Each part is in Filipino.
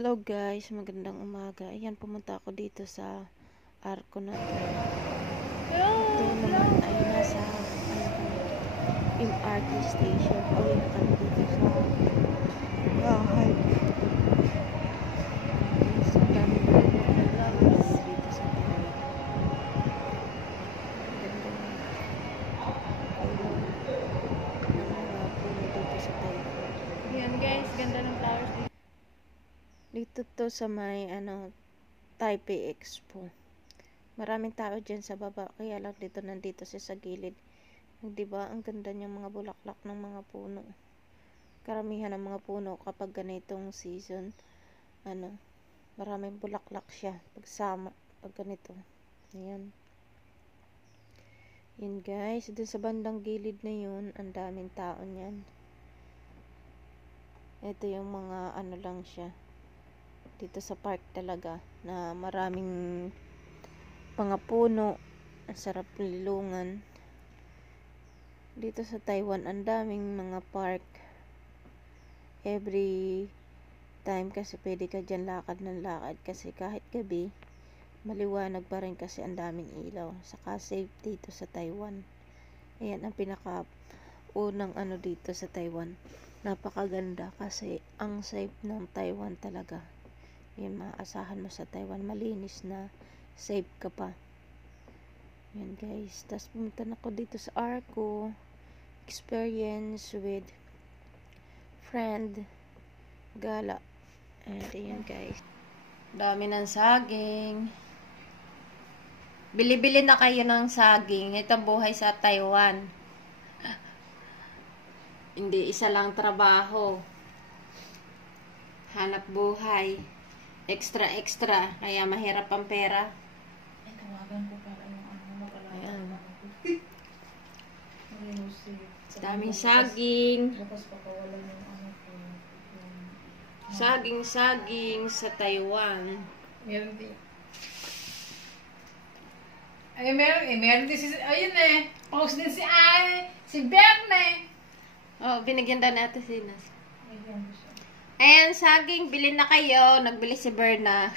Hello guys, magandang umaga. Ayan, pumunta ako dito sa Arco na to. Ito naman ay nasa MRT station. Pauwi na kami dito sa bahay. Sa daming flowers dito sa bahay. Ganda ng mga puno dito sa tayo. Ayan guys, ganda ng flowers dito. Dito to sa may Taipei Expo. Maraming tao dyan sa baba, kaya lang dito nandito sa gilid. Diba, ang ganda niyang mga bulaklak ng mga puno. Karamihan ng mga puno kapag ganitong season, maraming bulaklak siya pag ganito. Ayan. Yun guys, dun sa bandang gilid na yun, ang daming tao niyan. Ito yung mga lang siya. Dito sa park talaga na maraming mga puno, ang sarap lilungan. Dito sa Taiwan ang daming mga park every time, kasi pwede ka dyan lakad ng lakad, kasi kahit gabi maliwanag pa rin kasi ang daming ilaw, saka safe dito sa Taiwan. Ayan ang pinaka unang dito sa Taiwan, napakaganda kasi ang safe ng Taiwan talaga. Yan, maaasahan mo sa Taiwan, malinis na, safe ka pa. Yan guys, tapos pumunta na ako dito sa Arco, experience with friend, gala. And ayan guys, dami ng saging. Bili-bili na kayo ng saging, ito buhay sa Taiwan. Hindi isa lang trabaho, hanap buhay. Extra, kaya mahirap ang pera. Ay, tawagan ko para yung Ayan. Daming saging. Saging sa Taiwan. Meron din. Ay, meron din si, ayun post din si Berne. Oh, binigyan daw natin si Nas. Ayan ko siya. Ayan, saging, bilhin na kayo. Nagbili si Berna.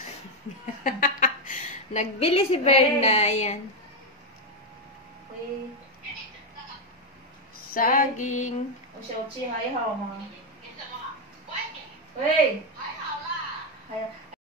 Nagbili si Berna. Ayan. Saging. Ochi, 还好吗？喂，还好啦。